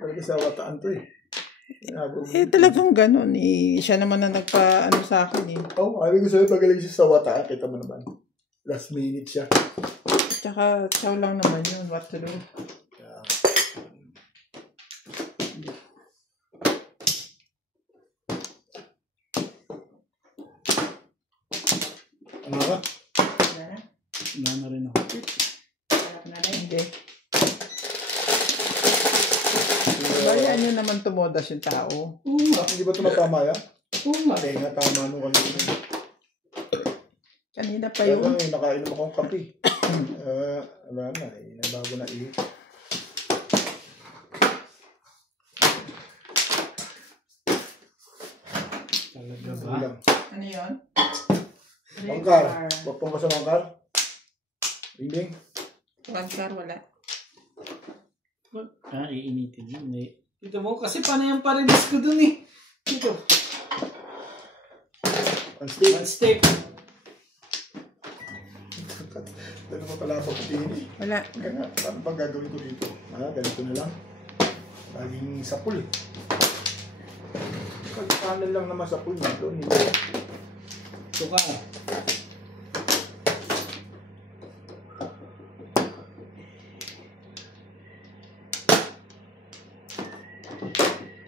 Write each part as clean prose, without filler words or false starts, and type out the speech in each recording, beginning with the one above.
talaga sa wataan to eh. Talagang ganun eh. Siya naman na nagpa-ano sa akin eh. Sabi ko sa'yo, pagaling siya sa wataan. Kita mo naman. Last minute siya. Tsaka, chow lang naman yun. What to do? Ano ka? Wala na rin ako. Hindi. Bayaan nyo naman tumodas yung tao. Hindi ba ito matama yan? Mali. Nga tama nung kanina. Kanina pa yun. Nakainom akong kape. Wala na. Bago na eh. Talaga ba? Ano yun? Mangkar. Papang ka sa mangkar? Bing-bing? Mangkar, wala. Iinitin mo. Dito mo, kasi panayang parilis ko dun eh. Dito. One stick. Dalawa pala ako putiin eh. Wala. Kaya nga, paano bang gagawin ko dito? Ganito na lang. Laging sapul eh. Kanan lang naman sapul nito. Suka.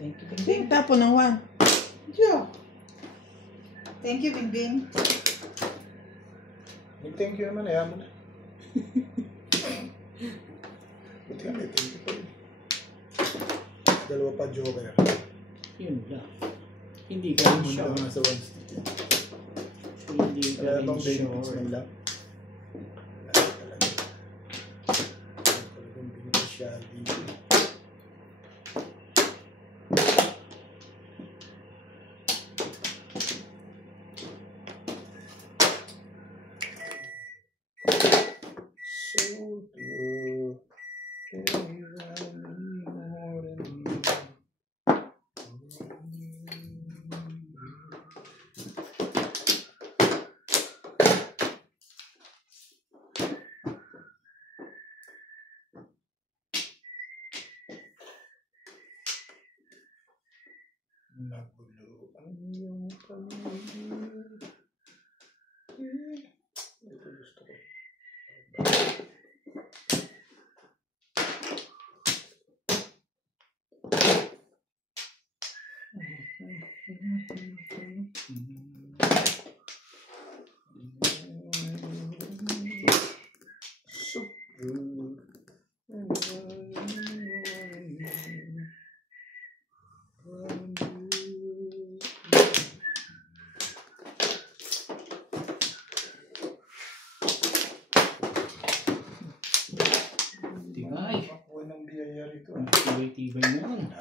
Thank you, Bingbing. Tapo ng one. Yeah. Thank you, Bingbing. Thank you naman, ayaw mo na. Buti nga may thank you pa rin. Dalawa pa joker. Yun lang. Hindi ka rin Muna sure. nga sa one stick. Hindi ka Wala rin bang benefits sure. man lang? Wala talaga. Talagang beneficial dito. Nagulo ang iyong pamilya. Ito gusto ko. Tibay. Makuha ng biyaya rito. Tibay-tibay mo yun.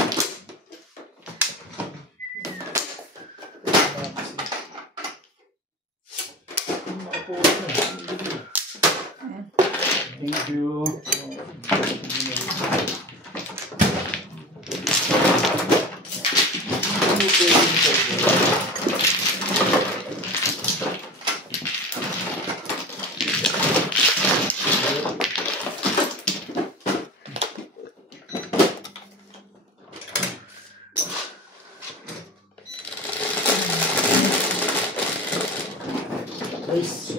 Thank you. Nice.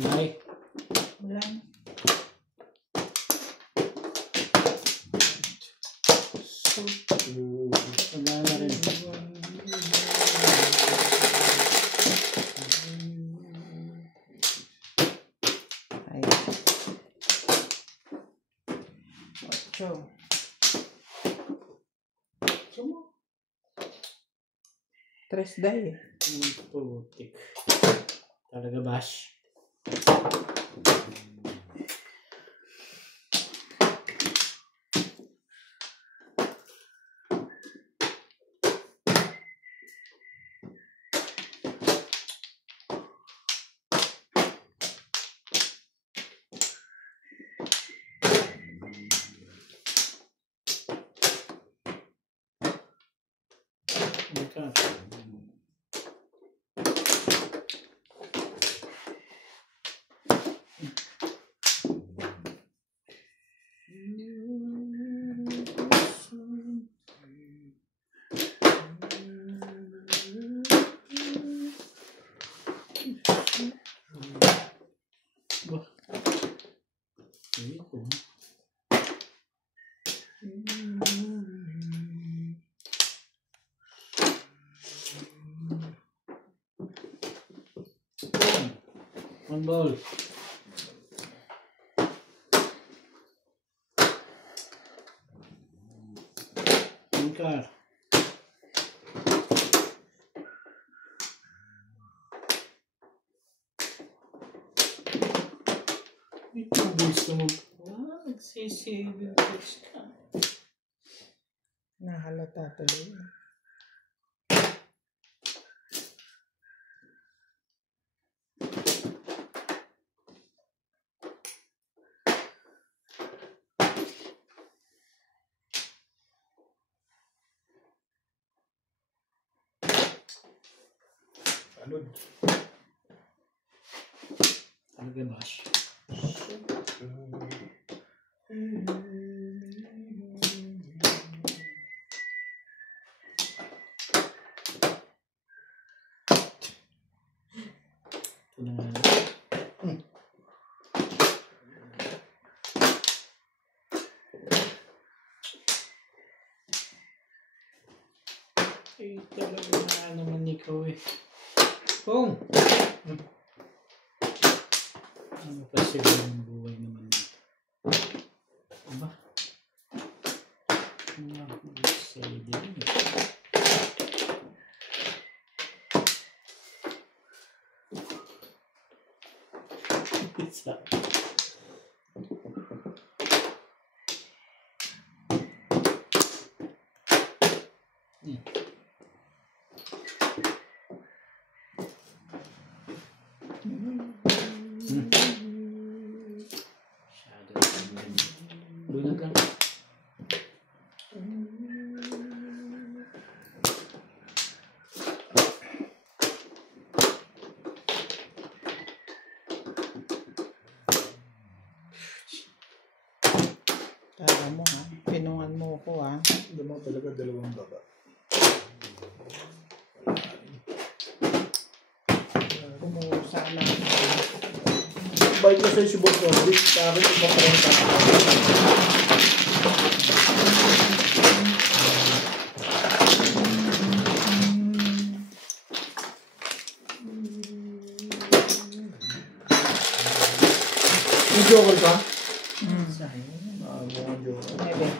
Tibay. Wala. Wala na rin. Ay. 8. Tres die eh. Putik. Talaga bash. Teka. Bah. Ito. One ball. One car. Ito gusto mo. Nagsisave ka. Nahalata tuloy. Anod. Talaga bash. Ito na nga. Eh, talaga na naman ikaw eh. Pong! Ano pa siguro yung buhay naman dito? Aba? Ano sa din eh. Pizza. Bulag lang. Tara mo ha. Pinungan mo ko ha. Hindi mo talaga dalawang baba. Kumusa na. Bait na sa'yo si Boss Orbit. Sa akin, iba pa rin yung joker ka? Mukhang joker. Maybe.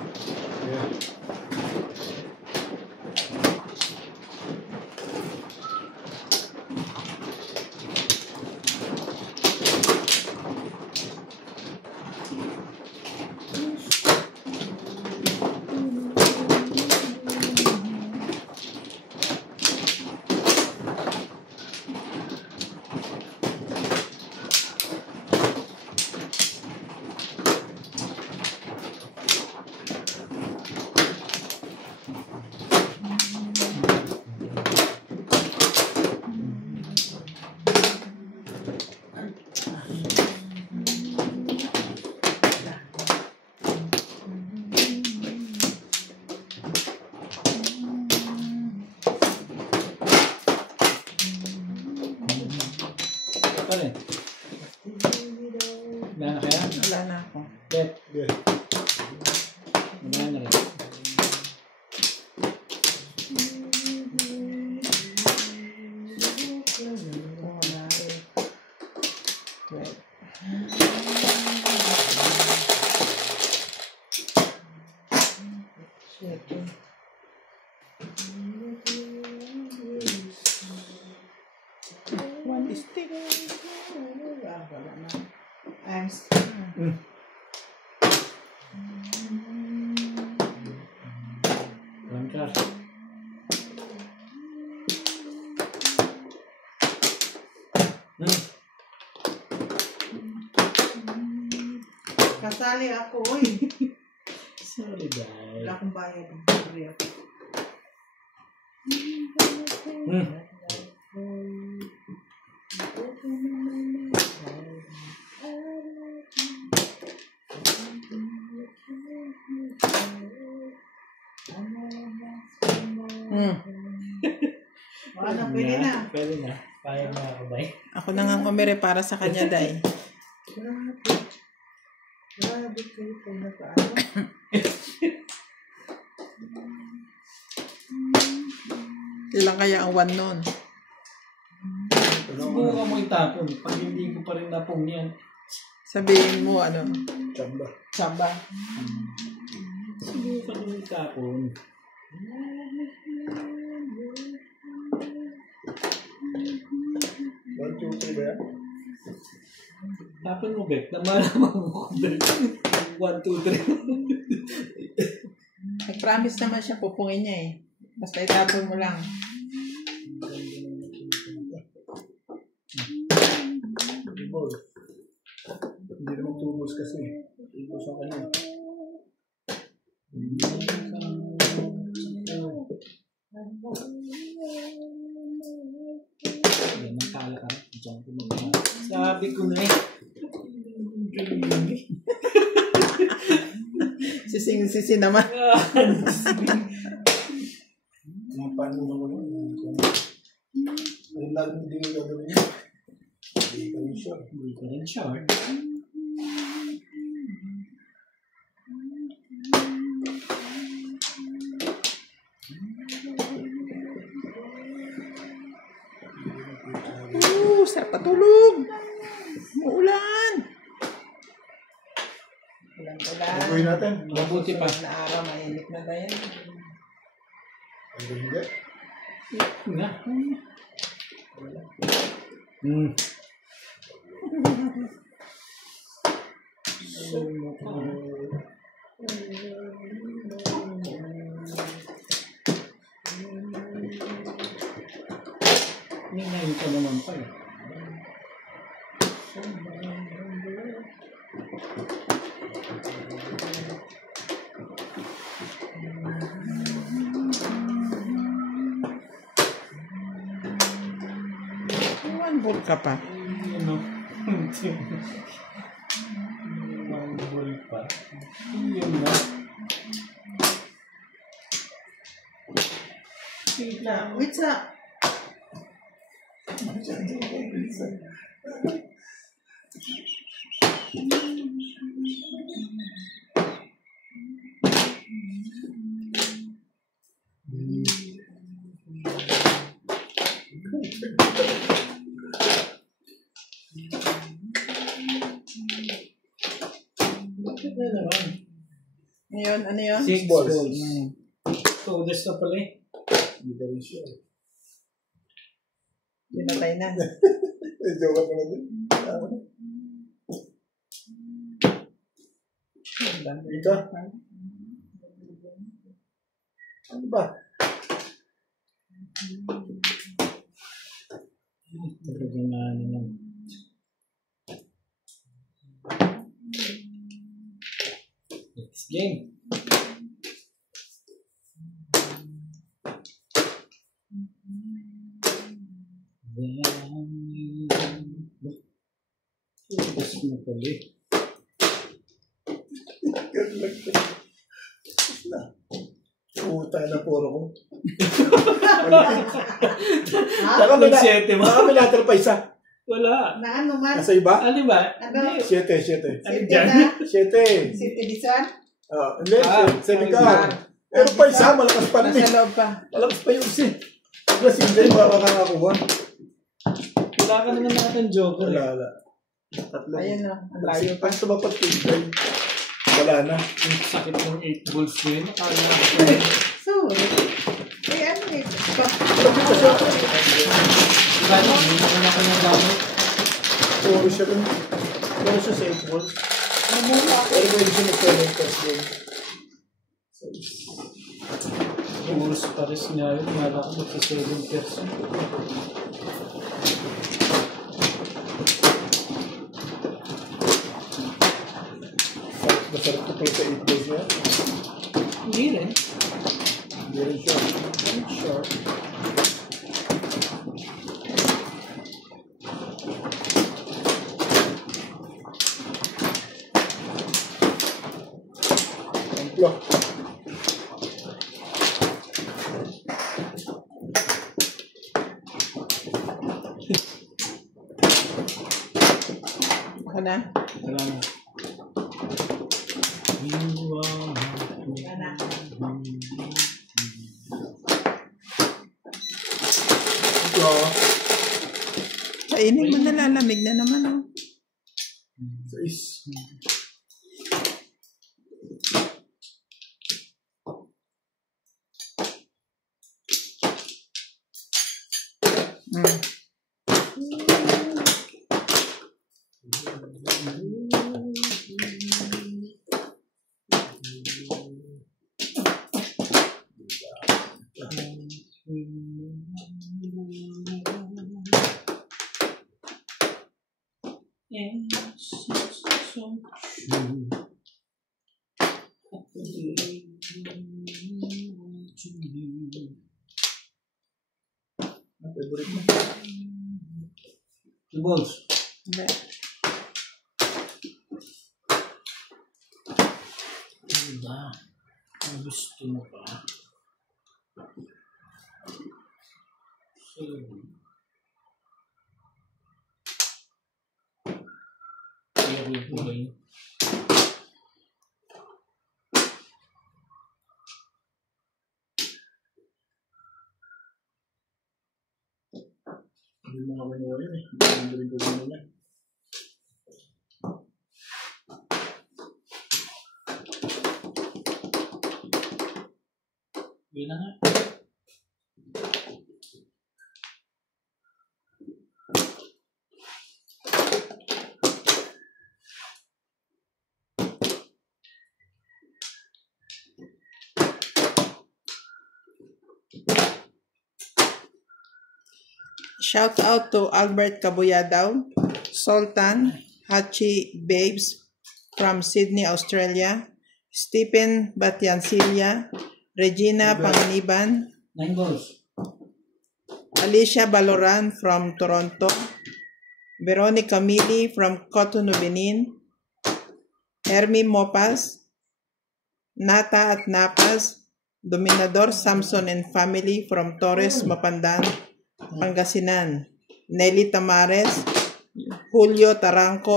Yeah. Pa rin. Meron na kaya? Wala na ako. Bet. Yeah. Meron na rin. Wala eh. Wait. Shit. Nasali ako, uy. Sorry, dahil. Wala akong bayad. Sorry ako. Ano, pwede na. Pwede na. Payag na ako, bay. Ako na nga umire para sa kanya, day. Grabe kayo pag nakaano. Ilang kaya ang one nun? Subukan mo itapon. Pag hindi ko pa rin napong yan. Sabihin mo, ano? Chamba. Samba. Subukan mo itapon. 1, 2, 3 ba yan? Tapon mo, Bek. Namalaman mo ko, Bek. 1, 2, 3. Nag-promise naman siya, pupungin niya eh. Basta itapon mo lang. Ball. Hindi naman tubos kasi. Tubos ang kanya. Yan, magkala ka. Diyan ko magkala. Sabi ko na eh. Sising-sisi naman. Mga paano naman yun? Ayun lang hindi mo gagawin yun. Hindi ka rin sure. Hindi ko rin sure. Sarap patulog. Muulan. Ulan-ulan. Gagawin natin. Mabuti pa. Na araw, mainit na ba yan? Ang hindi. Nga. Ngayon ka naman pa eh. One ka pa. Ano? Manggol pa. Yun na. Wait sa. Bakit na naman? Ngayon, ano yun? 6 balls. balls. So, that's na pala eh. Hindi ka rin sure. Pinatay na. Joke ka pala din. Ika? Ano ba? Talaga na naman. Next game. Tapos na pala eh. Puta na puro ko. Nag-7 mo? Baka may latter pa isa. Wala. Na ano man? Nasa iba? Ano ba? Ano? 7. Ano City dyan? na? 7. City Dizon? Hindi, Ah, 7 ka. ah. Pero pa isa, malakas pa rin. Nasa loob pa. Malakas pa yung isa. Plus, hindi, makakakakuha. Wala ka naman natin joker. Wala. Tatlo. Ayun na. Ang layo pa. Pag tumapat yung time, wala na. Yung sakit ng 8 balls ko yun. Akala ko. So, ano eh. Diba no? Hindi naman ako ng gamit. Puro siya rin. Puro siya sa 8 balls. Pero pwede siya mag-7 first game. Puros pares nga yun. Mala ko sa 7 person. Masarap ko pala sa 8 days niya. Hindi rin. Hindi rin siya. Sure. Templo. Ako na. Wala na. Wala na. Ito. Kainin mo na, lalamig na naman, oh. 6. Mm. Ang favorite mo. Two balls. Hindi. Ano ba? Ang gusto mo pa? So, kaya ko yung kulay. Hindi mo nga kinuha yun eh. Hindi rin ko kinuha. Yun na nga. Shout out to Albert Cabuyadaw, Sultan, Hachi Babes from Sydney, Australia, Stephen Batiancilla, Regina Panganiban, 9 balls. Alicia Baloran from Toronto, Veronica Mili from Cotonou, Benin, Hermie Mopas, Nata at Napas, Dominador Samson and family from Torres, Mapandan, Pangasinan, Nelly Tamares, Julio Taranco,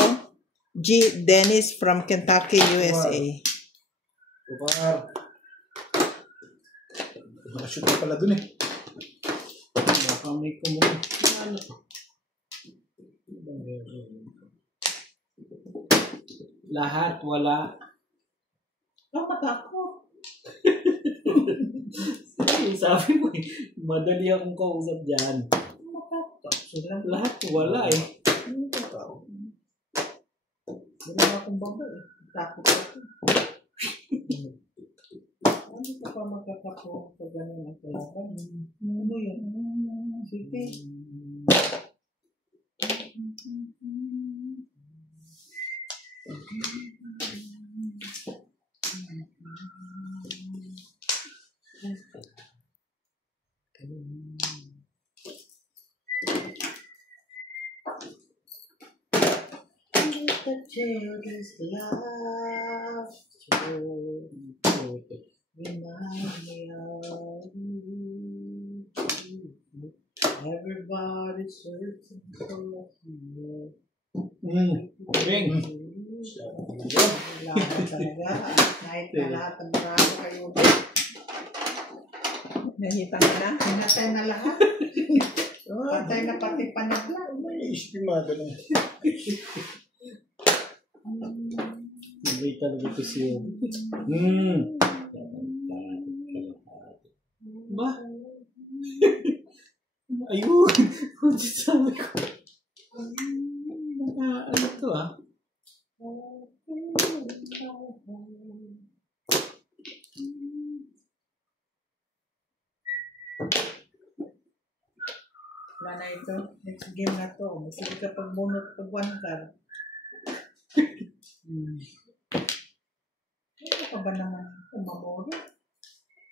G. Dennis from Kentucky, USA. Kupar. Nakashoot ka pala dun eh. Baka may kumuha. Ano? Lahat wala. Dapat ako. Sabi mo eh, madali akong kausap dyan. Lahat wala eh. Ano ba tao? Wala akong bangga eh. Takot ako. Ano ka pa magkakapo pag gano'n ang kalaban? Ano yun? Sige. The children's love to remind me of you. Everybody's searching for a hero. Bing. Lahat talaga. Kahit na lahat ang marami kayo. Nahita mo na? Pinatay na lahat. Patay na pati panagla. May estimado na. Hindi talaga ito siya. Ba? Ayun! Kung sabi ko. Ano to ah? Wala na ito. Next game na to. Masige ka pagbunot pag one card. ba naman umamoro?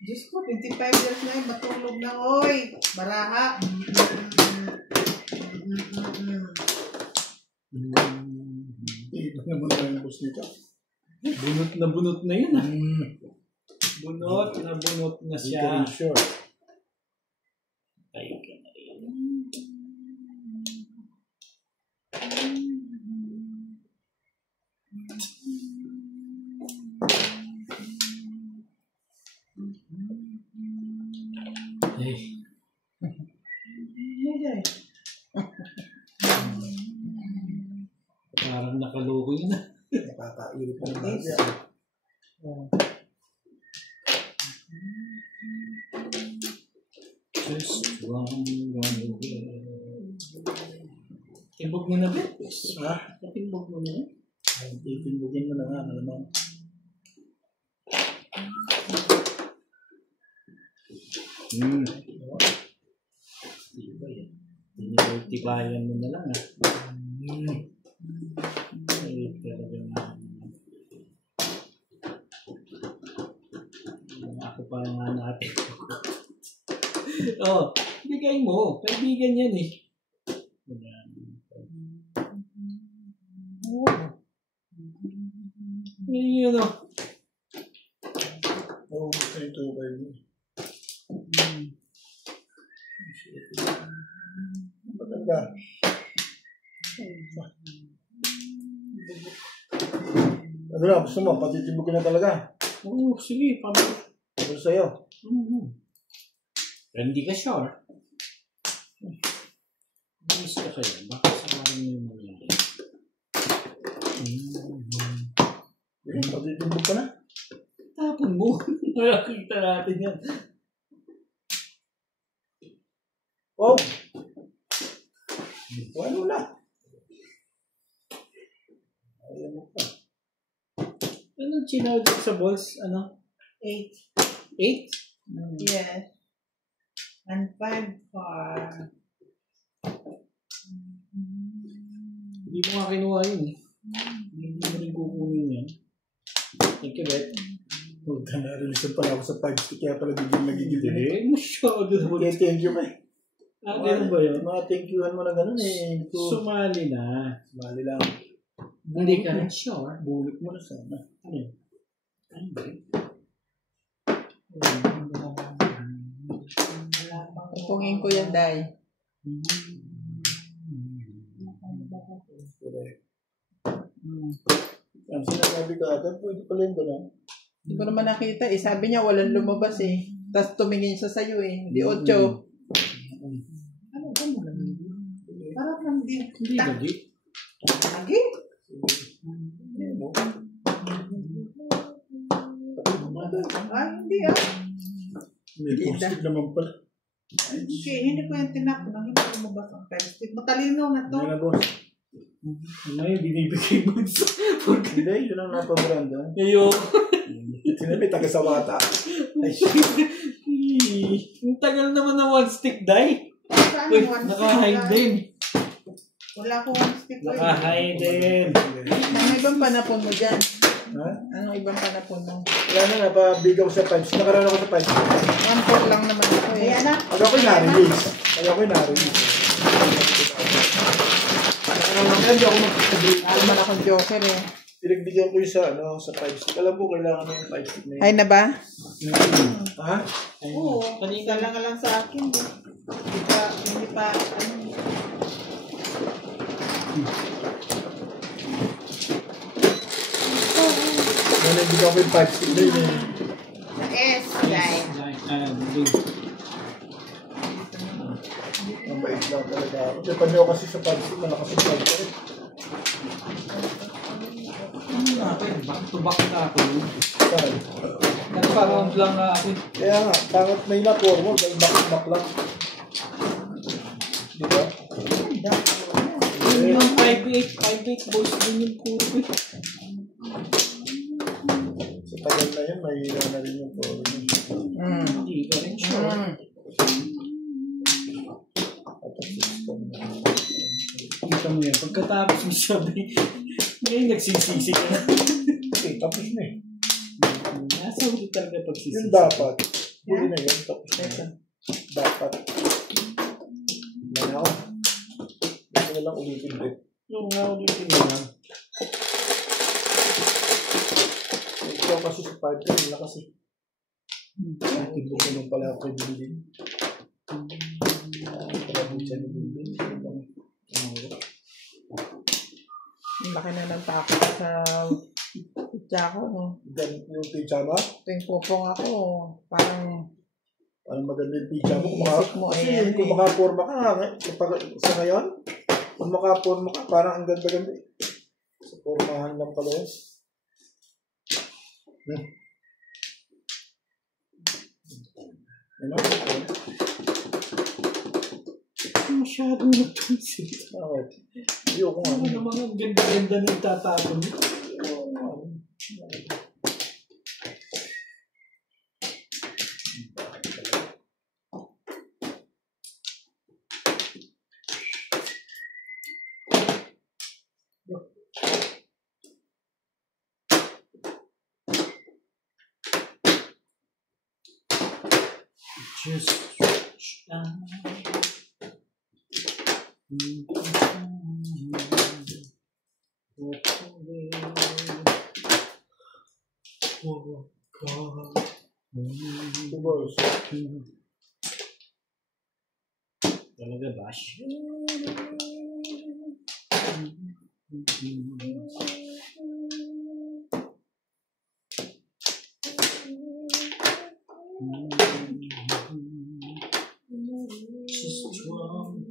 Diyos ko, 25 years na yun, matulog na, oy! Baraha! Iba naman na yung boss nito. Bunot na yun ah. Bunot na Hindi siya. ka rin sure. Tayo ka na rin. Eh, parang nakaloko yun ah. Nakakairip pa naman siya. Just one away. Timbog mo na ba? Ha? Timbog mo na. Ay, titimbugin mo na nga. Alam mo. Diba yan? Tinitibayan mo na lang ah. Ay, talaga na. Ako pa nga natin. Oh, bigay mo. Kaibigan yan eh. Yun o. Oo, gusto yung 2-5 mo. Maganda. Ano na, gusto mo? Patitibugin na talaga. Oo, sige. Ano sa'yo? Pero hindi ka sure. Bilis ka kayo. Baka sakaling may mangyari. Patitibug ka na? Tapon mo. Nakakita natin yan. Oh! Ano na? Ayaw mo pa. Anong chinawag sa balls? Ano? 8. 8? Yes. And 5 for... Hindi mo nga kinuha yun eh. Hindi mo rin kukunin yan. Thank you, Bet. Huwag ka na-release pala ako sa 5 stick kaya pala bigyan nagigil din. Hindi, masyado naman. Okay, thank you ba? Ah, ganun ba yun? Mga thank youhan mo na gano'n eh. Sumali na. Sumali lang. Hindi ka rin sure. Bulit mo na sana. Ano yun? Ano ba yun? Pungin ko yan, Day. Correct. Ang sinasabi ka agad, pwede pala yung gano'n. Hindi ko naman nakita eh. Sabi niya walang lumabas eh. Tapos tumingin siya sa'yo eh. Di 8. Ano ba mo lang? Parang hindi. Hindi lagi. Lagi? Ay, hindi ah. May posted naman pala. Okay, hindi ko yung tinapon. Hindi ko lumabas ang 5 stick. Matalino na to. Hindi na boss. Ano yung binibigay mo sa... Hindi, yun ang napabranda. Ngayon. Sinabi, taga-sawata. Ang tagal naman na one stick, Day. Saan Uy, yung 1 stick? naka-hide din. Wala ko 1 stick. Naka-hide din. Ano ibang panapon mo dyan? Ha? Anong ibang panapon mo? Wala na, napabigaw sa 5. Nakaraan ako sa 5. 1-4 lang naman ako eh. Ayan na. Pag ako'y na-release. Hindi ako mag-sabi. Naman akong joker eh. Pinagbigyan ko yung sa 5 stick. Alam mo, kailangan mo yung 5 stick na yun. Ay na ba? Ha? Oo, kanina lang sa akin. Hindi pa, ano. Nalibigyan ko yung 5 stick na yun eh. S, guys. Mabait lang talaga ako. Depende ako kasi sa 5 stick, malakas yung 5 stick. Back to back na ako. Saan? Nagpa-round lang na ako. Kaya nga, pangit na yung forward dahil back lang. Di ba? Yun yung 5'8", boys din yung puro eh. Sa tagal na yun, mahihila na rin yung forward. Hindi ka rin sure. Kita mo yan. Pagkatapos mo sabi, ngayon nagsisisi ka na. Okay, tapos na eh. Nasa huli talaga Yun pagsisisi. dapat. Huli na yun. Tapos na Ito. yun. Dapat. Manaw. Gusto na lang ulitin din. Yung nga ulitin mo lang. Ikaw kasi sa part ka nila kasi. Tibo ko nung pala ako bilhin. Pala din siya nilibin. Ang laki na ng takot sa pitya ko, no? Ganit yung pizza mo? Tuwing pupong ako, parang Parang maganda yung pizza mo. isip mo, Kasi ayan kung eh. makaporma ka, sa ngayon, kung makaporma ka, parang ang ganda-ganda. Sa pormahan lang pala yun. Ano? Masyadong natunsin. Bakit? Ayoko nga. Ano naman ang ganda-ganda ng tatapon mo? Just reach down. Walk away. Walk Boss. Talaga ba? She's strong.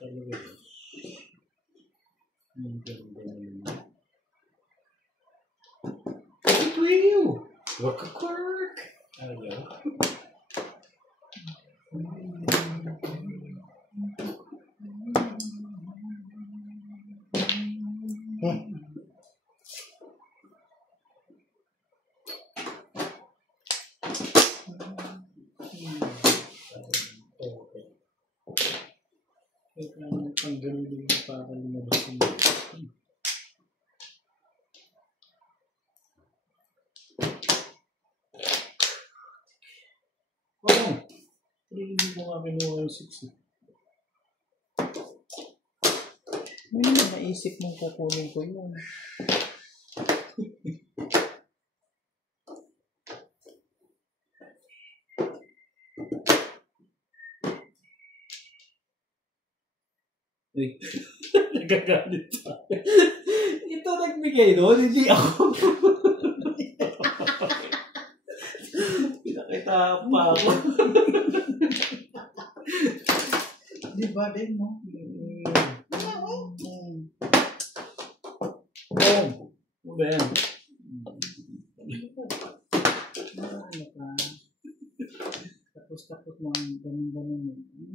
Talaga ba? Ang ganda naman. Look at you! Work a quirk! Hello. Okay. Ang ganda yung parang lumabas yung Oo. Hindi ko nga kinuha yung 6. May naman naisip mong kukunin ko yun. Uy. Nagagalit pa. Ito nagbigay doon, hindi ako. Pinakita pa ako. Di ba din, no? Ano ba yan? Ano ka? Tapos mo ang ganun-ganun.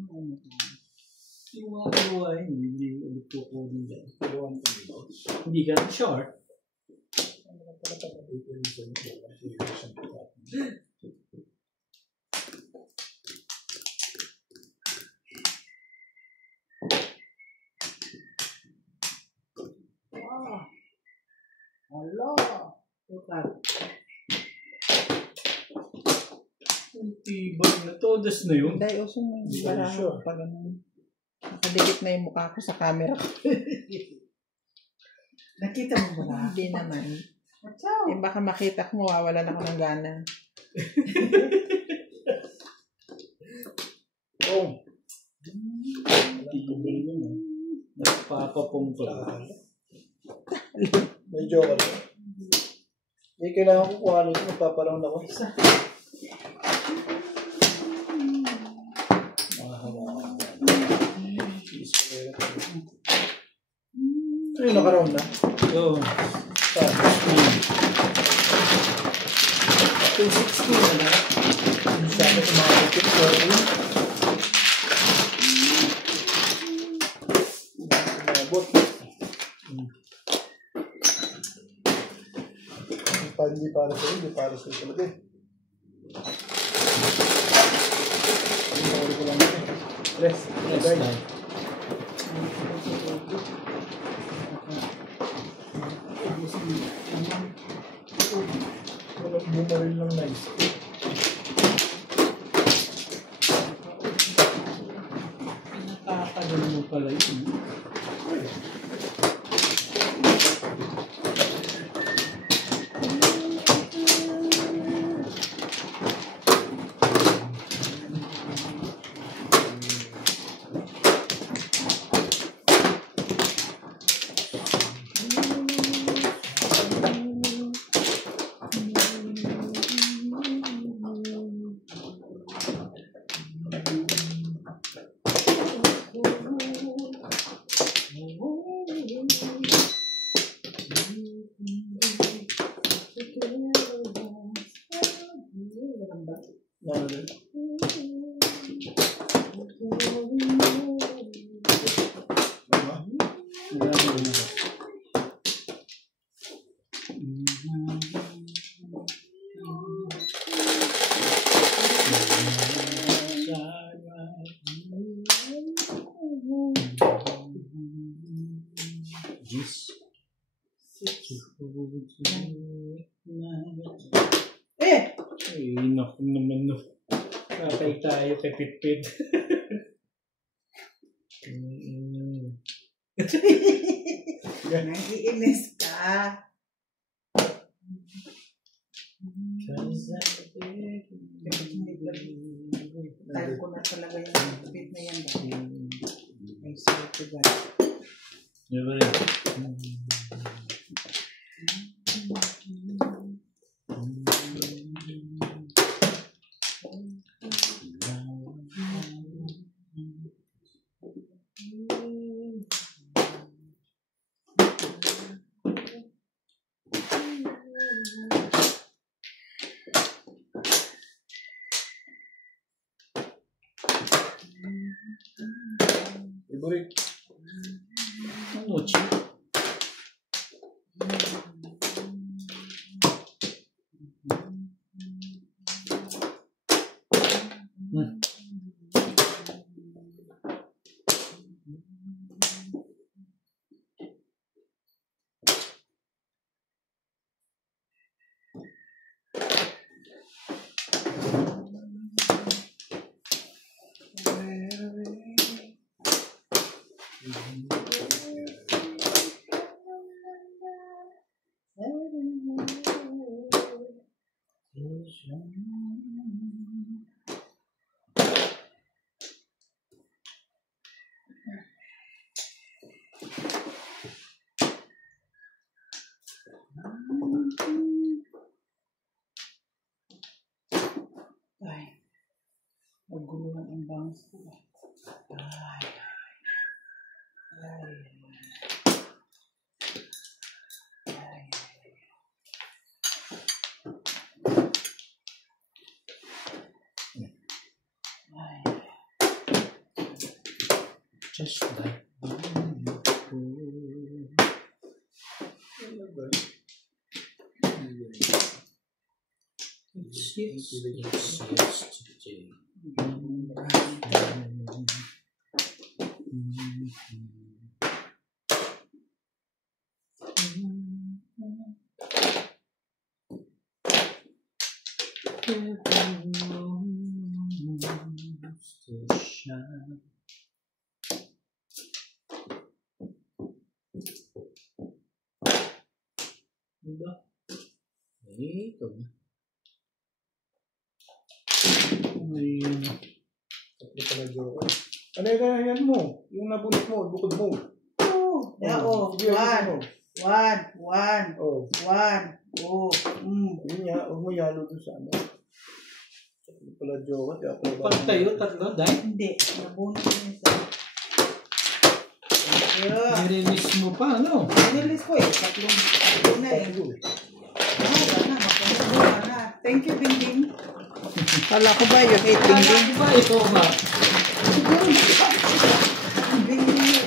Ano ka? Yung mga gawa yun, hindi ulit ko din dyan. Hindi ka short. Hala! Ito. Ang tibag na to. Das na yun. Hindi, usong mo yung Hindi barahan sure. ko pa ganun. Nakadikit na yung mukha ko sa camera ko. Nakita mo ba na? Hindi naman. Ciao! Eh, baka makita ko, mawawalan ako ng gana. Oh. Tibag yun ah. Nagpapapong pala. Medyo ako. Hindi kailangan ko kuha nito. Magpaparoon ako. Isa. Ano yung nakaroon na? So, Saan? 260 na lang. Sabi ko mga kapit ko. Umabot. Hindi para sa'yo, hindi para sa'yo talaga eh. Hindi ko lang ito. Rest. Yes, Guys. dahil. Walang bumaril lang nice. Nakakagano mo pala yun. Ano rin? Eh! Ay, naku naman no. Patay tayo kay Pitpit. Naiinis ka. Tayo ko na talaga yung speed na yan. Ay, sorry to God. Diba? Favorite. Ano, chip? Ay, naguluhan ang bangs ko. Ay, ay, ay. Ay. Just like it's yesterday. Diba? Ito na. Ayun. Tatlo pala joke. Ano yung yan mo? Yung nabunot mo, bukod mo. Oh, yeah, oh, Sige, one. Oh. Oh, Hindi niya, huwag mo yalo doon sa ano. Tatlo pala joke. Pag tayo, tatlo, dahil Hindi, nabunot ko yung isa. nirelease mo pa, ano? Nilis ko eh, tatlo na eh. Tatlo. Wala na, mapunod na. Thank you, Dingding. Kala ko ba yung 8 ding? Ba, ito ba? Dingding.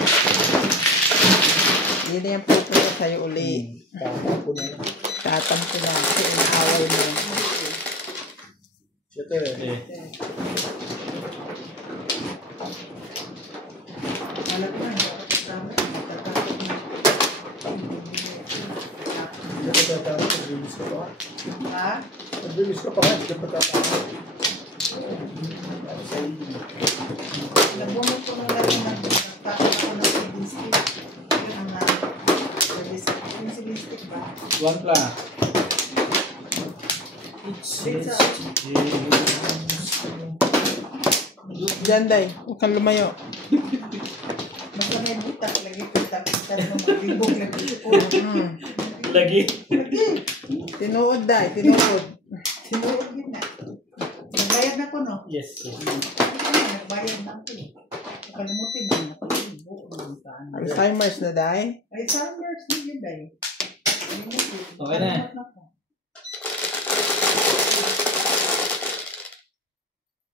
Hindi na yan pupunta sa'yo uli. Tapo na yun. Tatampo na kasi inaaway mo. Siyete. Alam ko na, tama. Natatakot na. Hindi ka tatapos. Nag-release ka pa. Ha? Nag-release ka pa nga. Hindi ka pa tatapos. Sa iyo. Nabunod ko ng laro na nagtakot ako ng seeding stick. Yun ang yung seeding stick ba? One pa. Diyan, Day. Huwag kang lumayo. Basta may butak, lagi pitak-pitak mo magbibog na pipo. Lagi. Tinuod, Day. Tinuod. Sinuot yun na. Nagbayad na ko, no? Yes. Nagbayad na ko. Nakalimutin mo na. Alzheimer's na, Day. Ay, Summers na yun, ay. Okay na.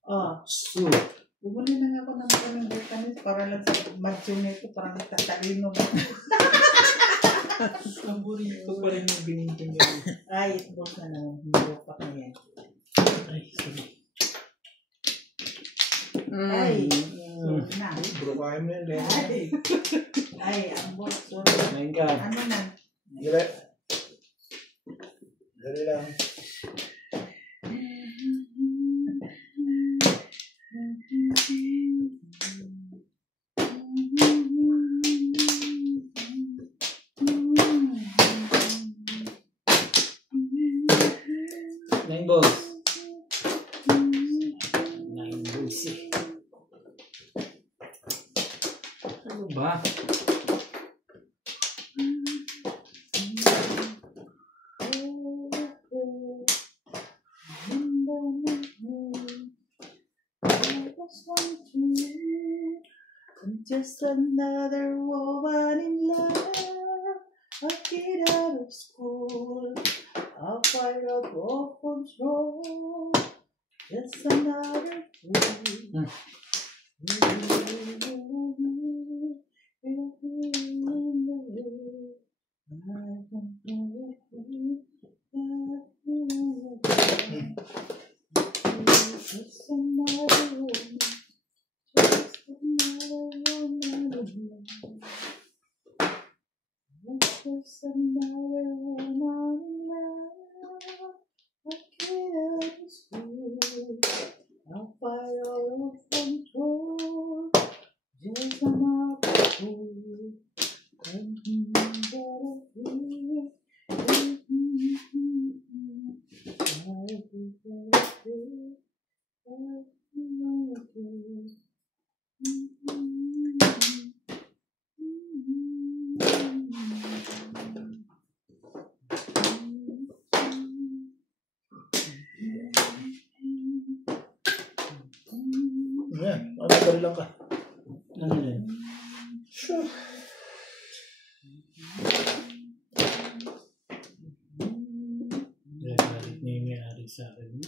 Oh, So, bumuli na nga ako ng maraming vitamins para lang sa madsyo nito, parang tatalino ba? paborito pa rin yung binintang yun. Ay, boss na naman, hindi pa na yan. Ay, sorry. Ay, na. Bro, kaya mo yun. Ay, ang boss, sorry. My God. Ano na? Dali. Dali lang. Nine balls. Nine balls eh. Ano ba? Just another woman in love, a kid out of school, a fire of all control, just another fool. Just another woman. Just another woman in love, a kid out of school, a fire of control, just another fool. Ayan. Ano lang ka? Ano yun? Sure. Galit na yung may-ari sa akin.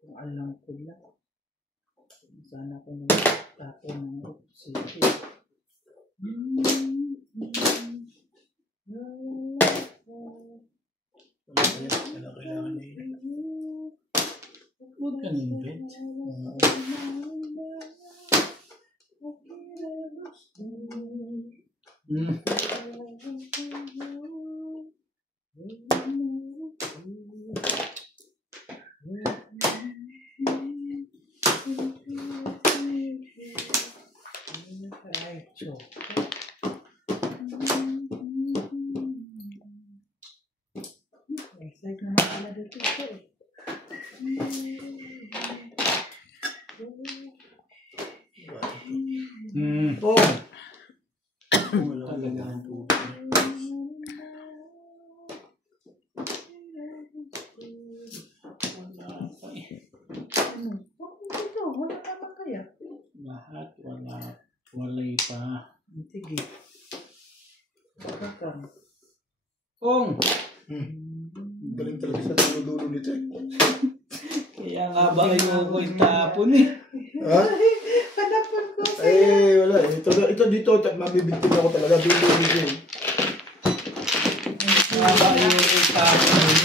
Kung alam ko lang, sana ko nagtapo ng oxygen. Ano kailangan niya yun? Huwag ka ng bed. Excited naman pala dito ito eh. Oh. Talaga ang po. Dito, wala naman kaya. At walay pa. Sige. Bakang. Kung! Galing talaga sa dulo-dulo nito eh. Kaya nga ba kayo ko itapon eh. Ha? Hanapon ko sa'yo. Eh, wala eh. Ito dito, mabibigtin ako talaga. Dulo nito eh. Nga ba kayo ko itapon eh.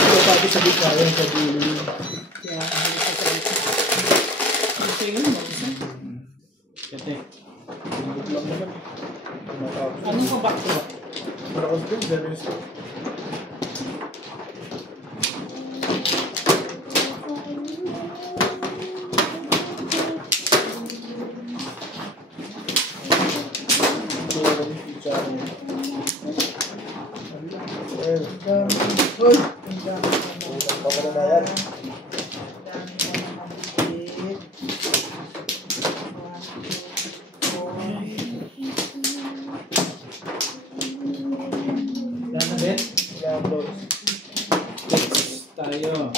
Ito pati sa gitna yan sa dulo. Kaya, ano sa salita. Kasi yun, mag-isa. Kete. Tundok lang naman. Tumatapos. Anong pa back to back? Marakas din, 7 step. Uy, ang dami naman. Utang pa ka na yan. Ang dami naman maliit. 1, 2, 3. Dana din? Yan, boss. Next tayo.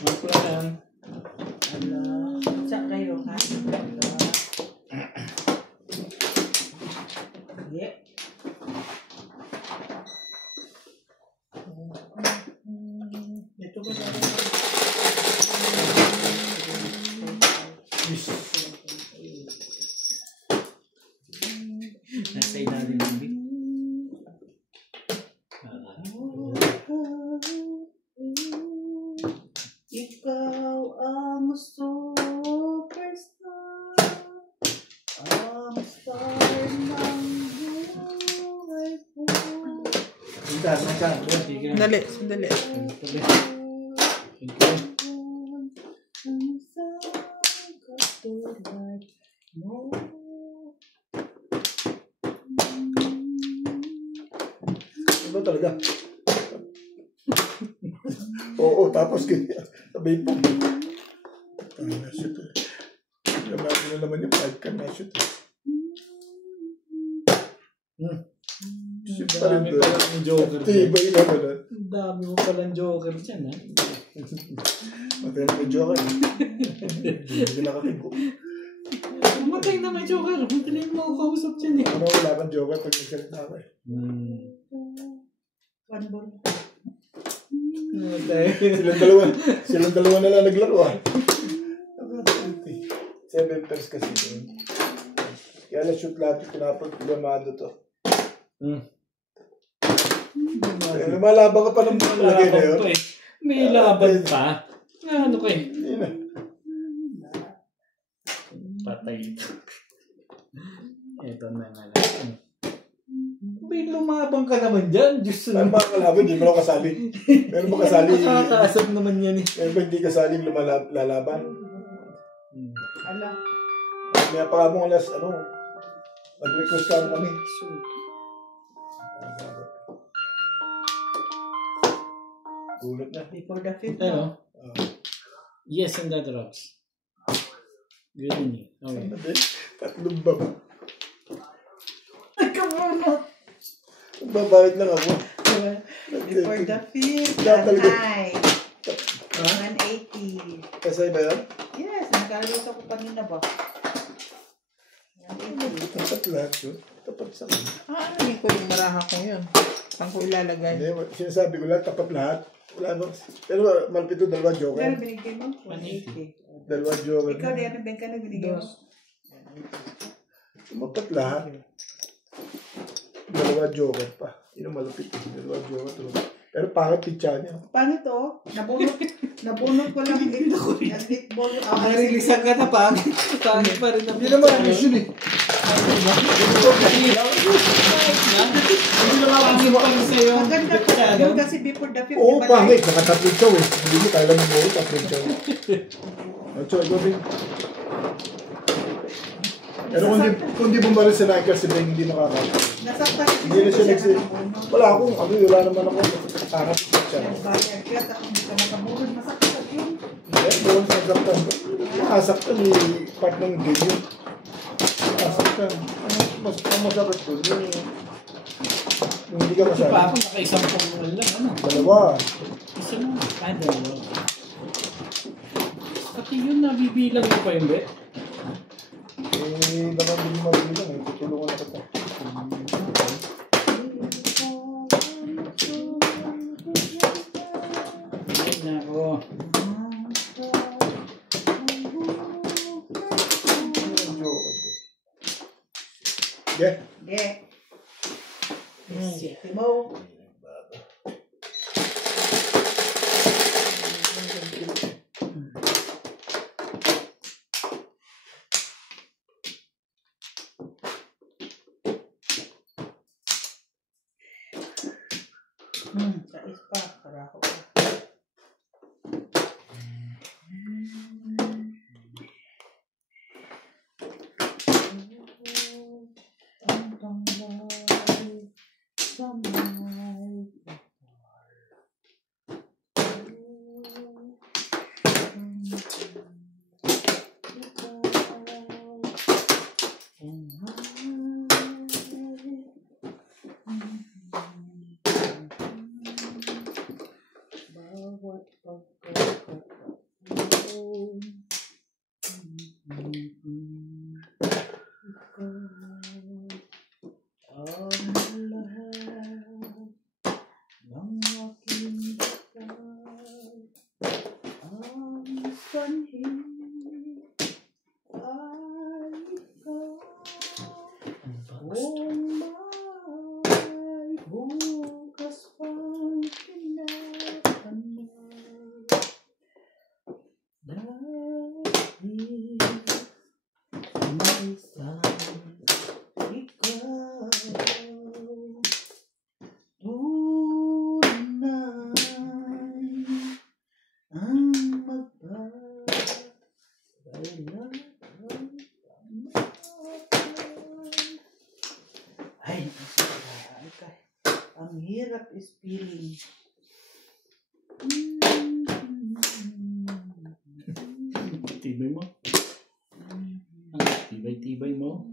Mapula lang. Sa kayo, ha? Yeah. Ito ba Nasa ilalim ng big. Ikaw ang superstar, ang star ng buhay ko. Nasaan? Sige. Sandali, sandali. Tabi. Thank you. Ang isang katulad mo. Ano talaga? Oo, tapos ganyan. Sabay po. Ang nashoot eh. Naman na naman yung 5 ka nashoot eh. Shoot pa rin Dami doon. palang joker dyan. Tibay naman doon. Dami mo palang joker dyan, ha? Matay na may joker eh. Hindi nakakibo. Matay na may joker. Madali mo ako kausap dyan, eh. Ano, wala kang joker pag nagsalit na ako eh. One ball. Silang dalawa na lang naglaro ah. 7 pairs kasi doon. Kaya na-shoot lahat yung pinapag-lamado to. Lumalabang ka pa ng lagay na yun. May laban pa. Ano ko eh. Hindi na. Patay ito. Ito na nga lang. May lumabang ka naman dyan. Diyos Ano na. ba kalaban? Hindi mo lang kasali. Meron ba kasali? Nakakaasap naman yan eh. Meron ba hindi kasaling lalaban? Ala. May pa mo alas, ano, nag-request ka kami. Gulat na. Before the fifth. Ano? Yes, and that rocks. Good on you. Okay. Ano din? Tatlong ba ba? Nagkamunot. Babayad lang ako. Before the fifth. Lahat talaga. High. Ha? 180. Kasay ba yan? Yes, nagkaroon ko kanina ba? 180. Tapat lahat yun. Tapat sa akin. Ano yung ko yung maraha ko yun? Saan ko ilalagay? Hindi, sinasabi ko lang, tapat lahat. Wala ba? Pero malapit ito, dalawa Pero joker. binigay mo? 180. Dalawa joker. Ikaw, di ano ba ka na binigay mo? Tumapat lahat. Dalawa joker pa. Yun ang malapit. Dalawa joker. Tumapat. Pero pangit pitcha niya. Paano to? Nabunot ko lang ito. Nag-hitball. Nakarilisan ka na pangit. Pangit pa rin. Hindi naman ang issue eh. Hindi naman ang issue pa rin sa'yo. Maganda pa yun kasi before the fifth. Oo, di ba, pangit. Nakatatlong chow eh. Hindi mo kailan mo mo. Tatlong chow. Chow, ikaw din. Pero kung di bumalik sa Nike si Ben, hindi makakata. Nasaktan Hindi na siya nagsi... Wala akong, wala naman ako. Pangit pitcha. Bayad kaya tapos hindi ka nakabunod. Masaktan yun. Hindi, doon sa saktan. Nakasaktan eh. Part ng game yun. Nakasaktan. Mas masakit doon. Yung hindi ka Kasi pa kasali. ako, naka-isang pong lang, ano? Dalawa. Isa na. Dalawa. Pati yun, nabibilang mo pa yung bet? Dapat hindi mabilang eh. Tutulungan na kita. Ay, nako. Yeah. Yeah. City mo. Sais pa. Karaho pa. Ang hirap spelling. Tibay mo. Ang tibay-tibay mo.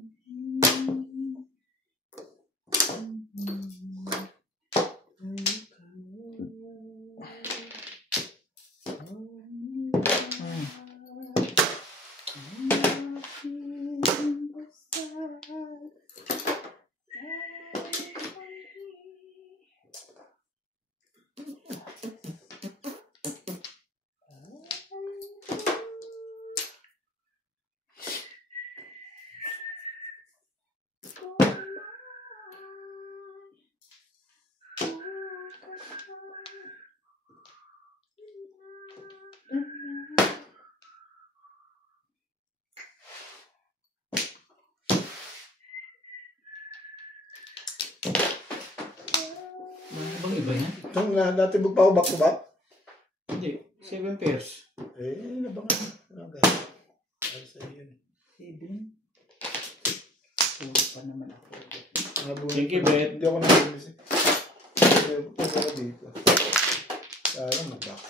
Bang iba yan? Itong natibog pa ako back to back. Hindi. 7 pairs. Nabangan. Okay. Para sa yun. 7. Puro pa naman ako. Thank you, Bet. Hindi ako nag-inis. Pag ako dito. Kaya mag-back.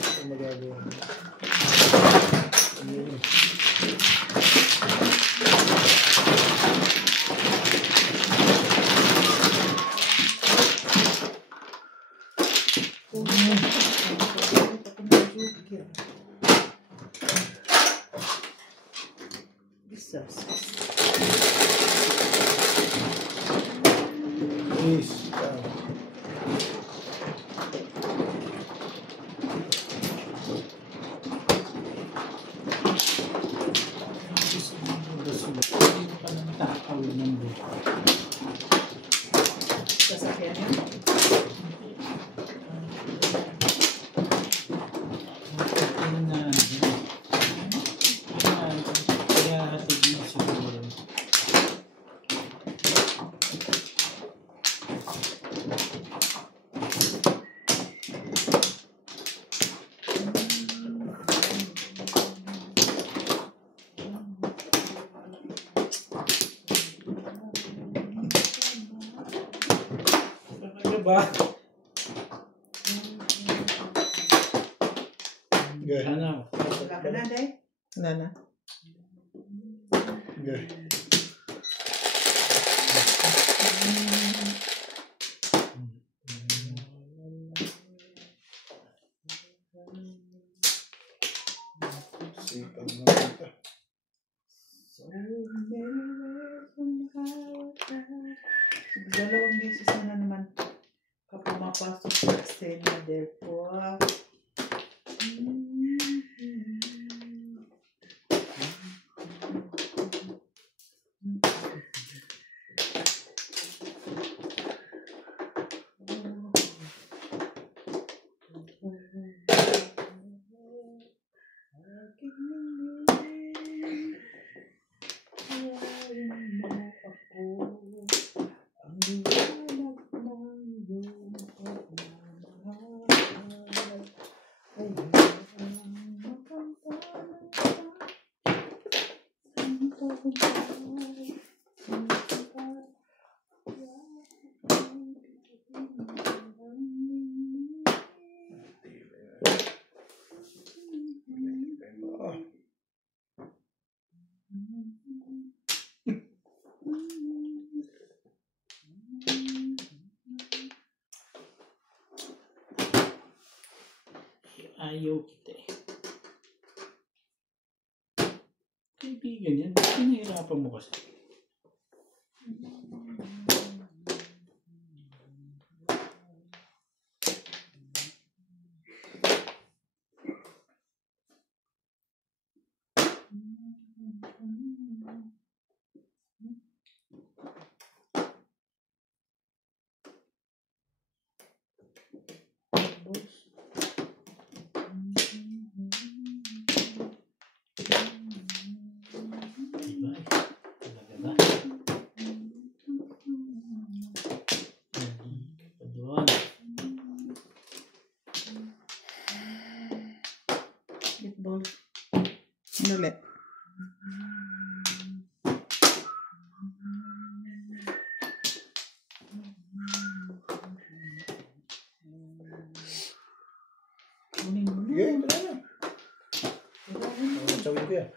Ito magagawa. Ano yun? Please. Sasakyan yan. Ba? Okay. Ano? Wala ka na, Day? Wala na. Okay. say mother po. Ayaw kita eh. Kaibigan yan, pinahirapan mo kasi. Diba? Talaga ba? Doon. Meatball. Ano ulit? Kunin mo na. Yeah, wala na. Tsawin ko yan.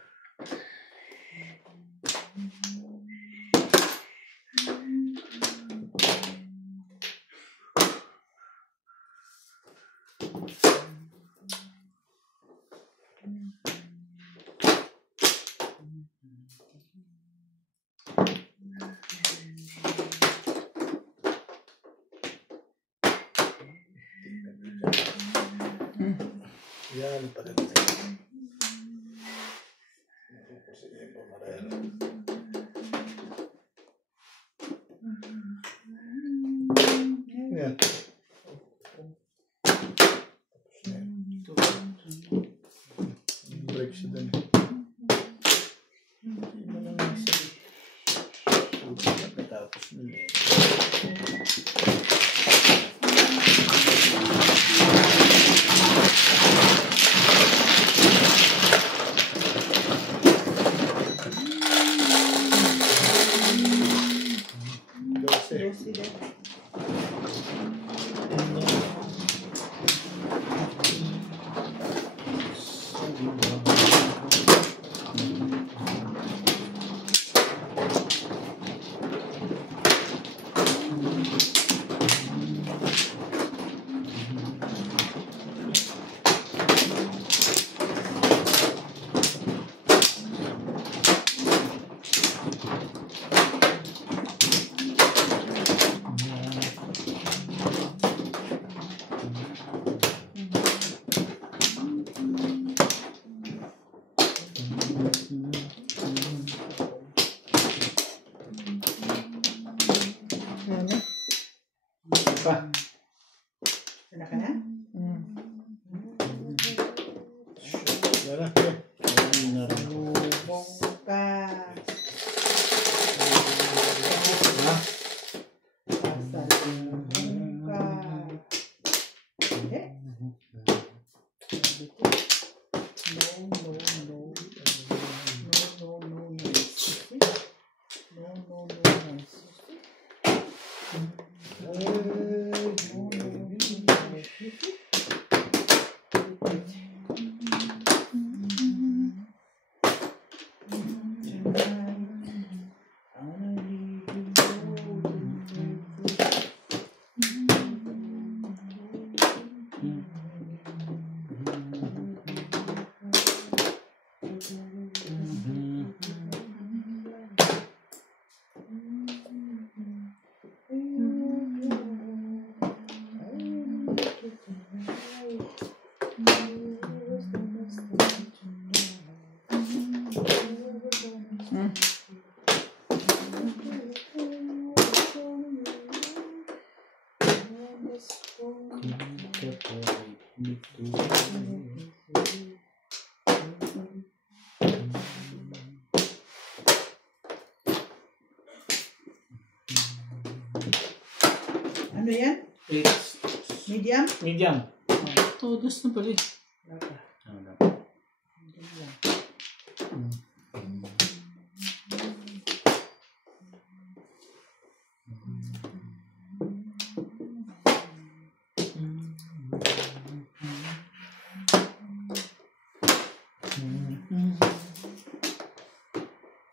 Yan pala. Sige po, maraya. Yan. Break siya dun. Tapos nun eh. Josie din. Ano? Pa. Wala ka na? Wala. Ayun na rin. Lubong ka. Ha? Pasalubong ka. Eh? No, no, no. No, no, no, no. No, no, no, no. Kapalit nito. Ano yan? It's Medium? medium. Oh, das na pala eh. Ano?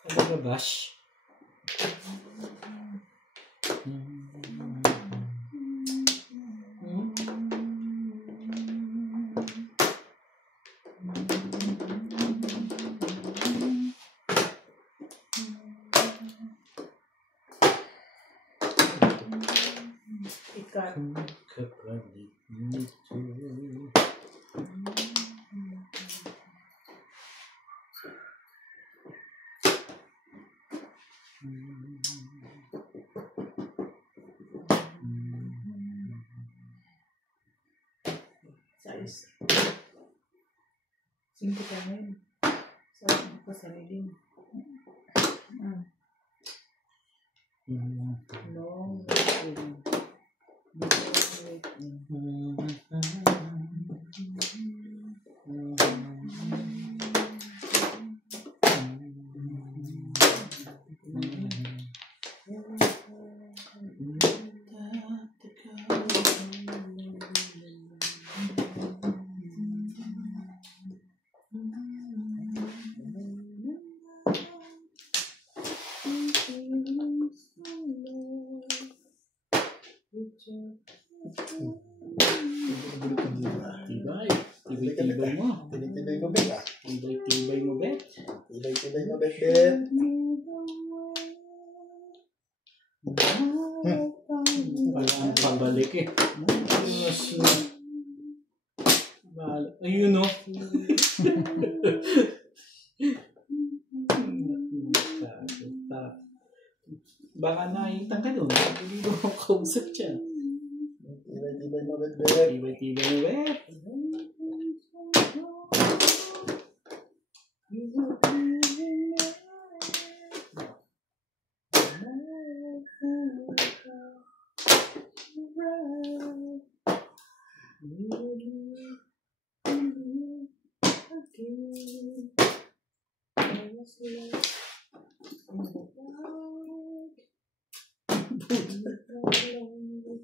Talaga bash? Ikat. Kapalit nito. Size. 5 ka ngayon. Sa pa sarili mo. Long waiting. Tibay. Tibay mo. Tinitibay mo, Bet, ah. Tibay mo, Bet. Tibay mo, Bet, Bet. Wala ang pabalik eh. Ayun o. Baka nakitang ka doon. Hindi mo makausap siya. Tibay mo, Bet, Bet. Tibay mo, Bet.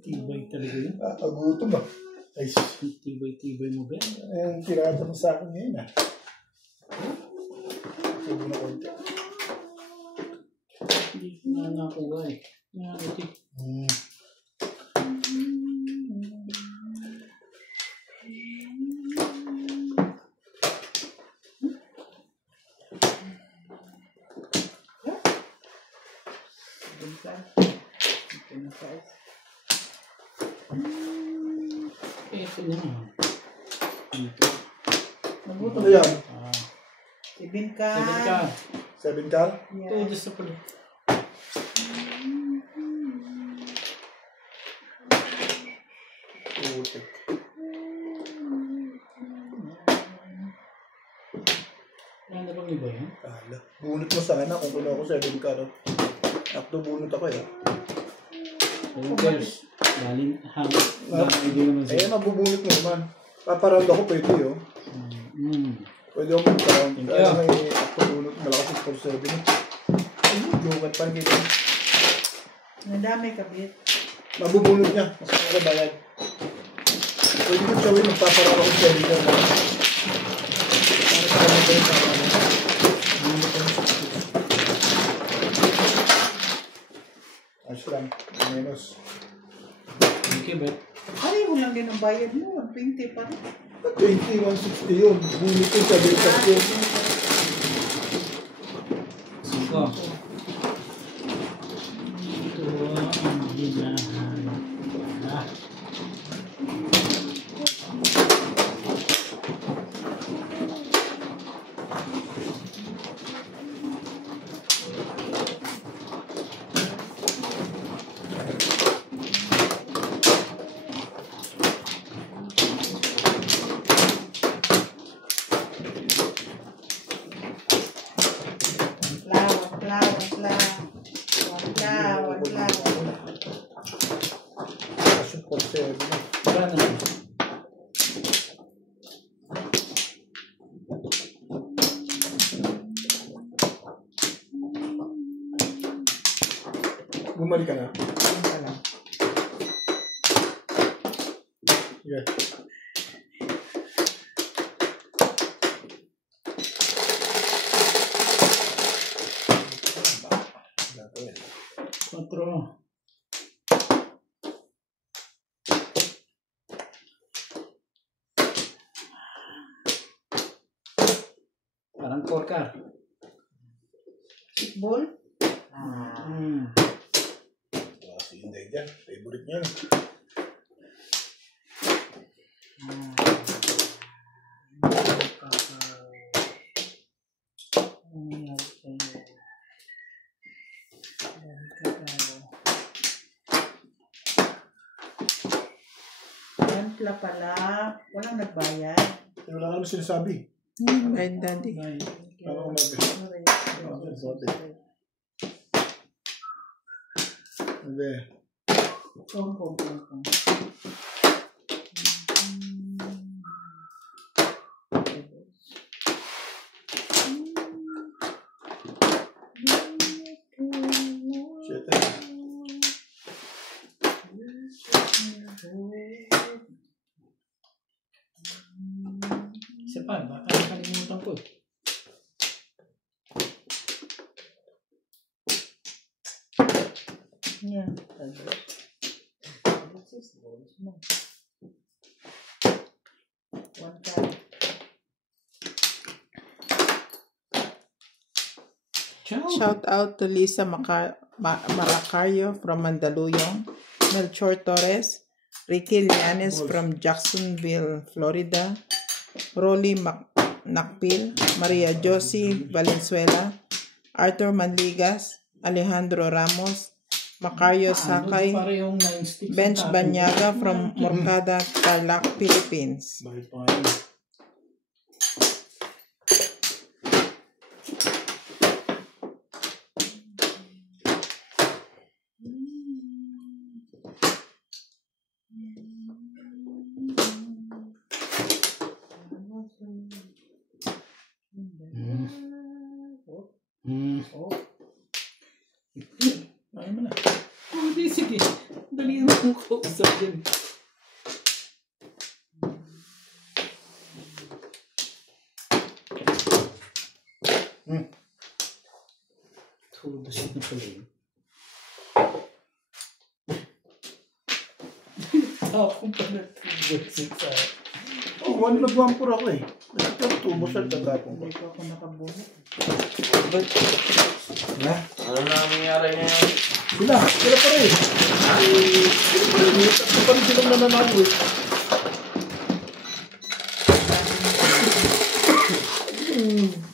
Tibay talaga yun. Gutom ba? Ay, Tibay mo, Bet. yung tirada mo sa akin ngayon, ah. Sige na konti. Hindi ko na nakuha eh. Nakakiti. Ito na nga. Dito. Nagutom. Ano yan? 7 ka. 7 ka. 7 ka? Yeah. Ito, just na pala. Putik. Ano bang iba yan? Kala. Bunot mo sana kung kuno ako 7 ka, no? Akto bunot ako, eh. Yung girls. Galing hangin. Hindi naman Eh, siya. mabubunot mo naman. Paparound ako, pwede, oh. Pwede ako magparound. Thank Kaya you. may akto bunot, malakas yung 4-7. Ay, jokat pa rin dito. Nadami ka, Bet. Mabubunot niya. Mas makabayad. Pwede ko gawin, magpaparound ako 7 ka na. Para sa kanila yung tama na. Bunot ko yung 6. Ayos lang. Menos. Thank you, Bet. Ay, wala din ang bayad mo. 20 pa rin. 20, 160 yun. Bunot ko sa beta yun. Siko. Ito ang hinahanap. 47. Wala na. Bumalik ka na. Yun pa lang. Sige. Kontrol. Parang porka. Ball? Si Inday dyan. Favorite niya. Gantla pala. Walang nagbayad. Wala ka naman sinasabi. Right, Daddy. Parang umabi. Sabi. Hindi. Kung. Shit. Isa pa, baka nakalimutan ko. Yeah. One time. Ciao. Shout out to Lisa Maracario from Mandaluyong, Melchor Torres, Ricky Llanes from Jacksonville, Florida, Rolly Nakpil, Maria Josie Valenzuela, Arthur Manligas, Alejandro Ramos, Macario Sakay, Bench Banyaga from Morcada, Tarlac, Philippines. Bakit pa ngayon? Ayaw mo na. Oh, di, sige. Dali mo kong kausap yan. Tulog na pala yun. Tapong pa na tulog sa Oh, one nagwampur ako eh. Nagtubo sa tatapong ko. Hindi ko ako nakabuhat. Na? Ano na nangyari ngayon? Sila pa rin. Sila pa rin. Tatlo pa rin silang nananalo eh.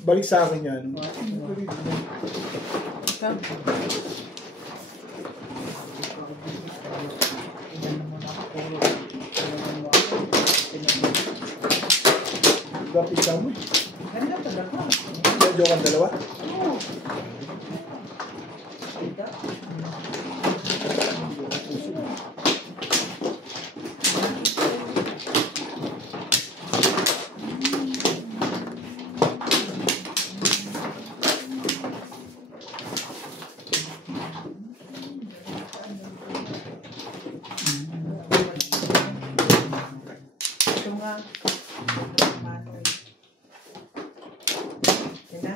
Balik sa akin yan. Gapit lang mo eh. Ganda talaga. Medyo kang dalawa. Oo. Ganda. Ito nga. Manoy. Yun na.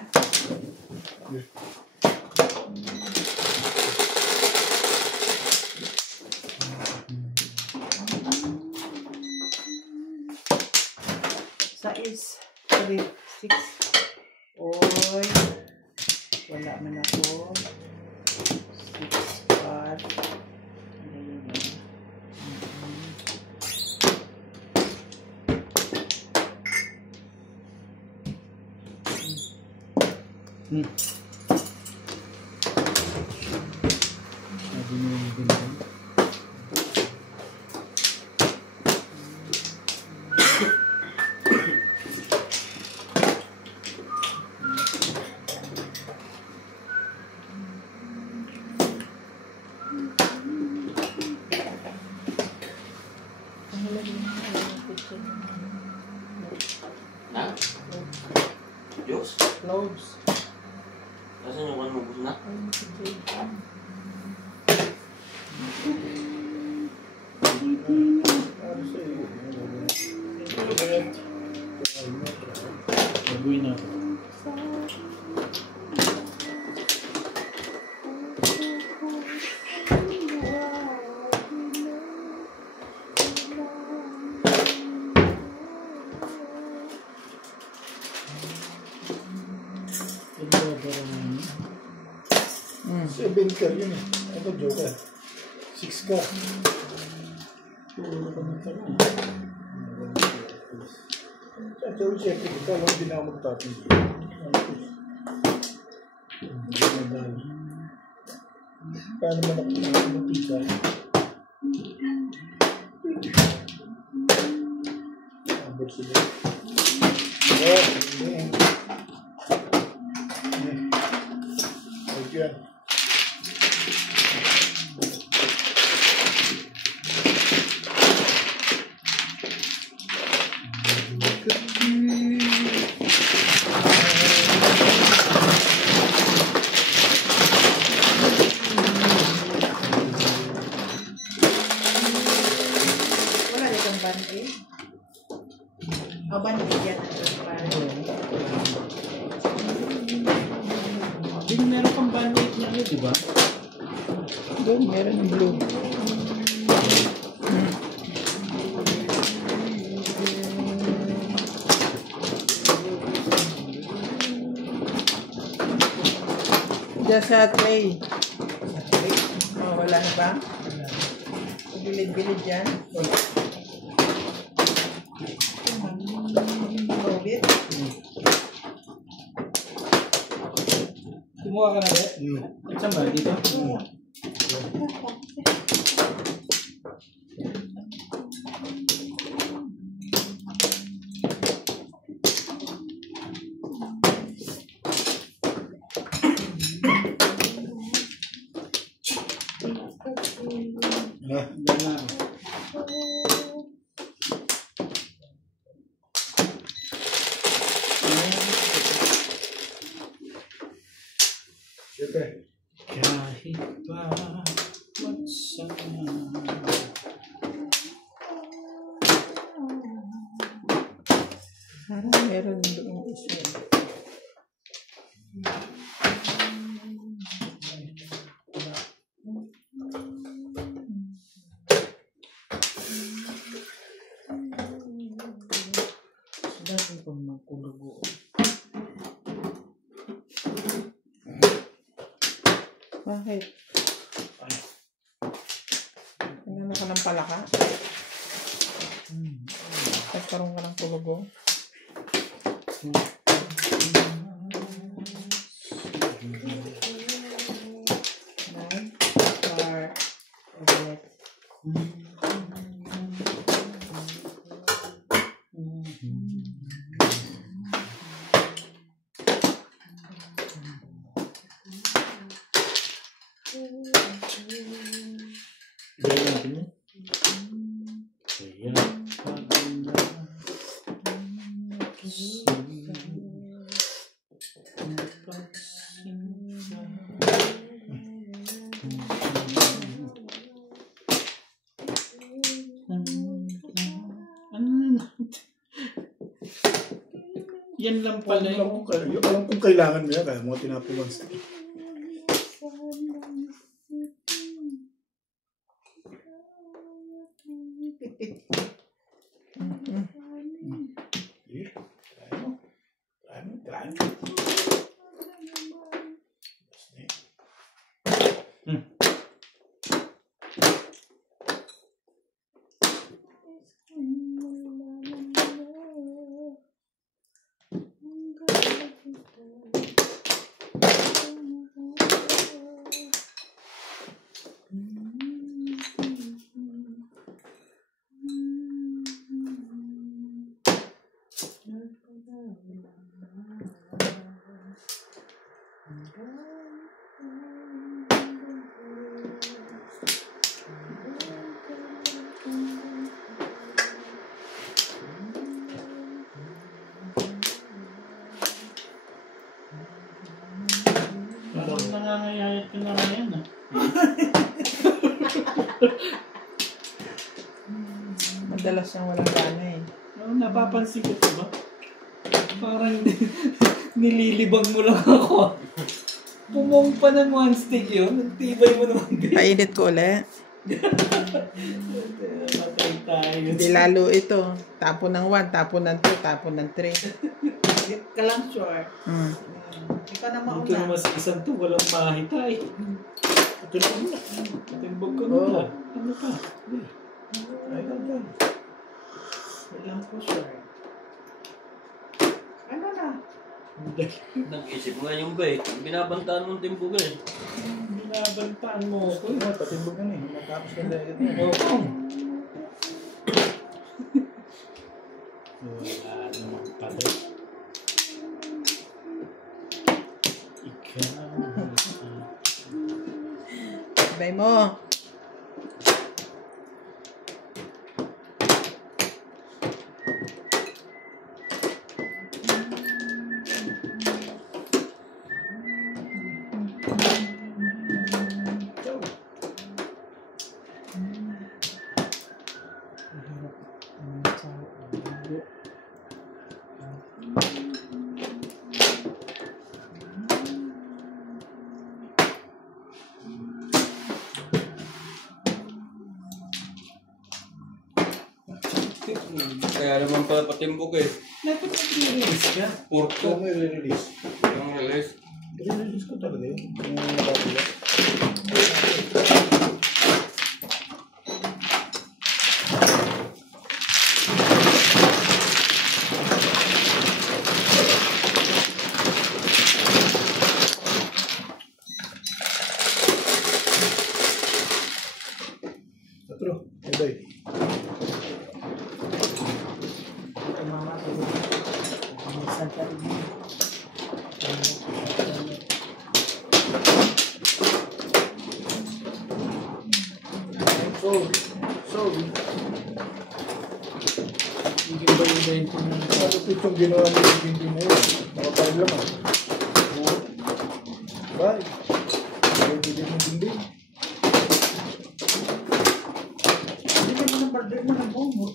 Sais. 3, 6. Oy. Wala man ako. 6, 5. Sabi mo yung ganyan. Obs. Kasi yung ano, ubus na. Ano sa'yo? Baguhin na. Mm. 7 car yun eh. Ito, Joker. 6 car. Puro ka ng tara. At so, siyempre, ito, alam mo, hindi na ako mag-tapping. Paano man ako nakakamatika? Abot sila. Oh, hindi. Yan. Wala rin kang band-aid. Band-aid yan. Hindi meron kang bandit na ano, di ba? Doon, meron yung blue. Diyan sa tray. Oh, wala na ba? Bilid-bilid yan. Ulit. Kumuha ka na ba? Saan ba? Dito? Doon na ako. Siyempre. Kahit pa magsama. Parang meron doon isa. Dati kong magkulugo. Bakit? Ano ka ng palaka? Nagkaroon ka ng kulugo? Gaya natin yun. Kaya yan lang pala Alam kong kailangan mo yan, kaya mga tinapuan sa Pipit. Try mo. Pangit ko na nga yan ah. Madalas siyang walang gana eh. Napapansin ko ito ba? Parang nililibang mo lang ako. Pumumpa ng one stick yun. Nagtibay mo naman din. Painit ko ulit. Matay tayo. Hindi lalo ito. Tapon ng 1, tapon ng 2, tapon ng 3. Hindi ka lang sure. Ikaw na Dito mauna. naman sa isang to, walang mahitay. Ito na muna. Timbog ko muna. Ano pa? Ay, ganyan. Walang po sure. Ano na? Nag-isip nga yung ba eh. Binabantaan mong timbugan eh. Binabantaan mo ako. Uy, patimbog na eh. Matapos ka na agad yan. Oo. Wala namang pala. Ikaw. Sabay mo. Kaya naman pala patimbog eh. Dapat nag-release ka. Ito Purto. mo i-release. Yung release. I-release ko talaga yun. Yung nakapila. Tatro, bye-bye. Sorry. Hindi ba yung bento mo? Malupit yung ginawa niyo yung hindi na yun. Nakapayag lang ah. Bye. Hindi din mo dinding. Hindi ka mo ng barder mo ng bomo.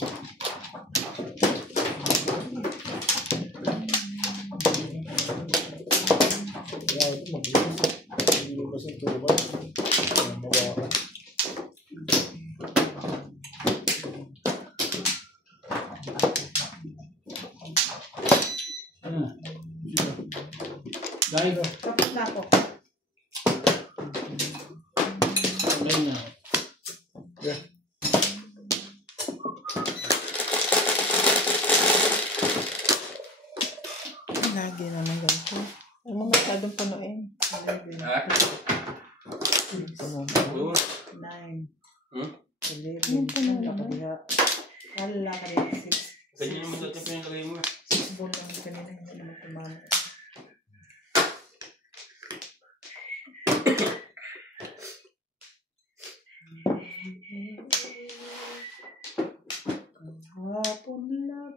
Kaya ito mag-iwas eh. Hindi lumabas ang tuban. Mawakan. Ano? Dahil Tapos na ako. okay na. Yeah. Lagi naman ganito. Huwag mo masyadong punuin. 11, Ha? Doon. 9, Hmm? 11. Wala ka diha. Wala ka diha. 6. Ganyan naman dati pinalagay mo. 6 ball lang kanina. Hindi naman tumama. Hapon lang.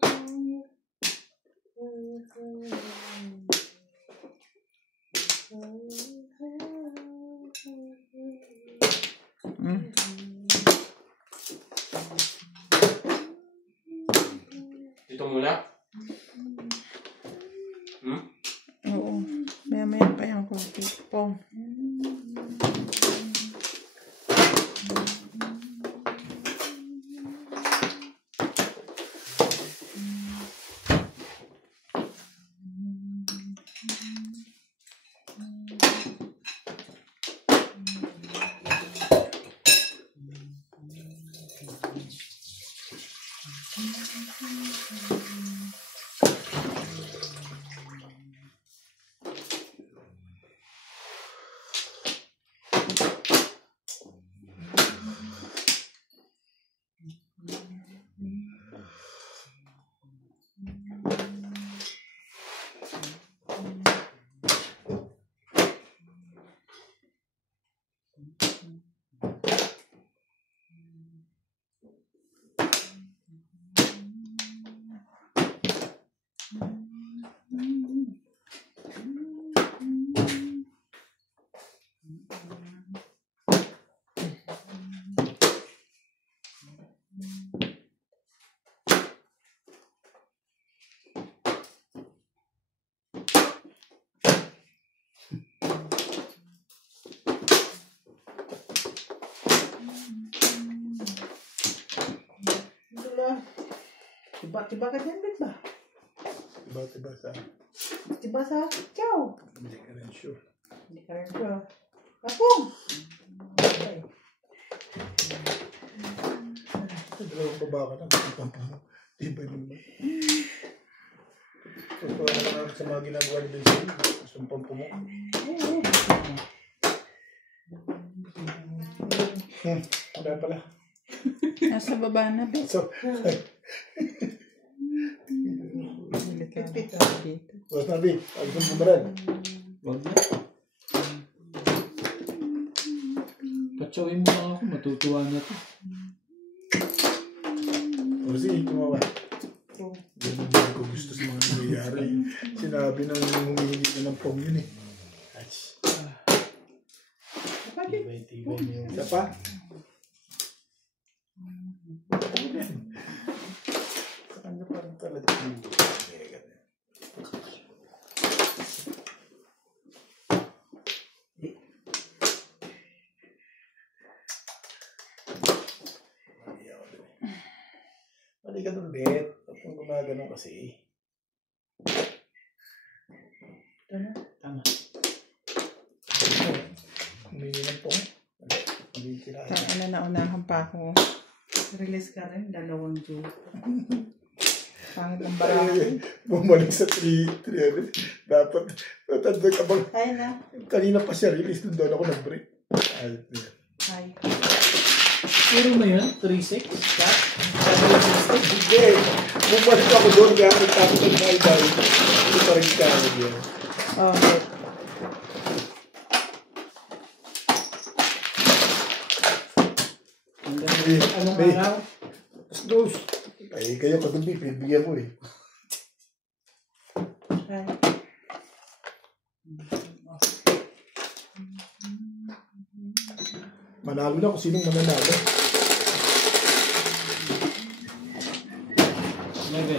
Dito muna. Hmm? Oo. Maya-maya pa yung kunti. Pong. Tiba-tiba ka dyan, Bet ba? Tiba-tiba sa... Tiba sa chow. Hindi ka rin sure. Hindi ka rin sure. Kapong! Okay. Ito, dalawang baba ka na. Tibay mo naman. Ito pa naman sa mga ginagawa ni Benson. Gusto mong pampumo. Wala pala. Nasa baba na, Bet. So, Pipit. Boss Nabi, ayos ang bumaran. Wag na. Patsawin mo lang ako, matutuwa na to. O sige, tumawa. Ganun din ako gusto sa mga nangyayari. Sinabi nang humihingi na ng pong yun eh. Ach. Tibay-tibay niyo. Isa pa? Ano pa rin talaga? Mali ka doon, Bet. Ba't kang gumagano kasi? Tama. Humingi ng pong. Hindi kailangan. Saan na naunahan pa ako. Release ka rin, 2 June. Pangit ang barako. Bumalik sa 300. Dapat, natanda ka bang, Kaya na. kanina pa siya release, doon ako nag-break. Ayot na yan. Hi. Puro mo yun? 3-6? Cut? Hindi. Bumalik ako doon gamit tapos ang mga iba. Ito pa rin ka ako yun. Oh, Bet. Anong May- araw? Tapos dos. Ay, kayo kagabi, pinibigyan ko eh. Hi. Manalo na kung sinong mananalo. Maybe.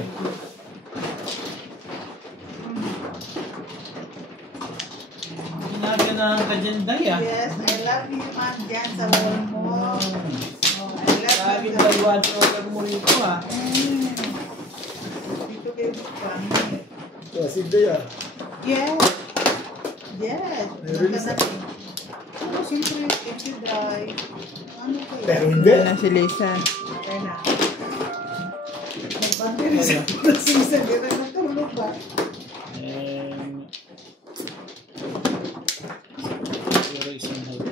Ginaganahan ka dyan, Day, ah. Yes, I love you, Aunt Jan, sa wall mo. Oh, I love Lagi you. ba watch order mo rito, ah? Dito kayo kami. Kasi hindi ah. Yes. Yes. Nire-release na. Oh, siyempre, if you drive, ano kayo? Pero hindi. Wala na si Lisan. Kaya na. Nagbantay sa season, di rin natulog ba? Siguro isang half.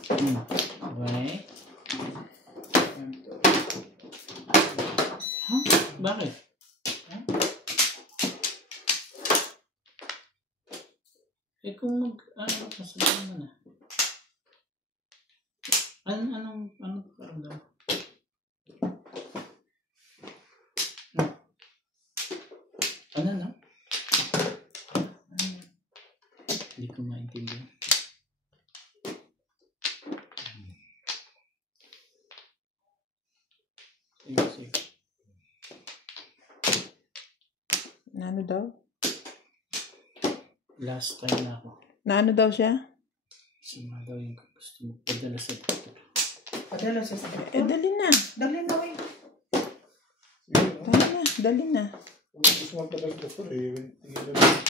Okay. Huh? Bakit? Huh? Eh kung ano, kasabihin mo na. Anong paramdam? Ano na? Hindi ko maintindihan. Sige. Ano daw? Last time na ako. Ano daw siya? Sima daw yung gusto mo padala sa doktor. Padala sa Eh, dali na. Dali na, wait. Dali na. Dali na. Kung gusto mo pala doktor eh, tingin na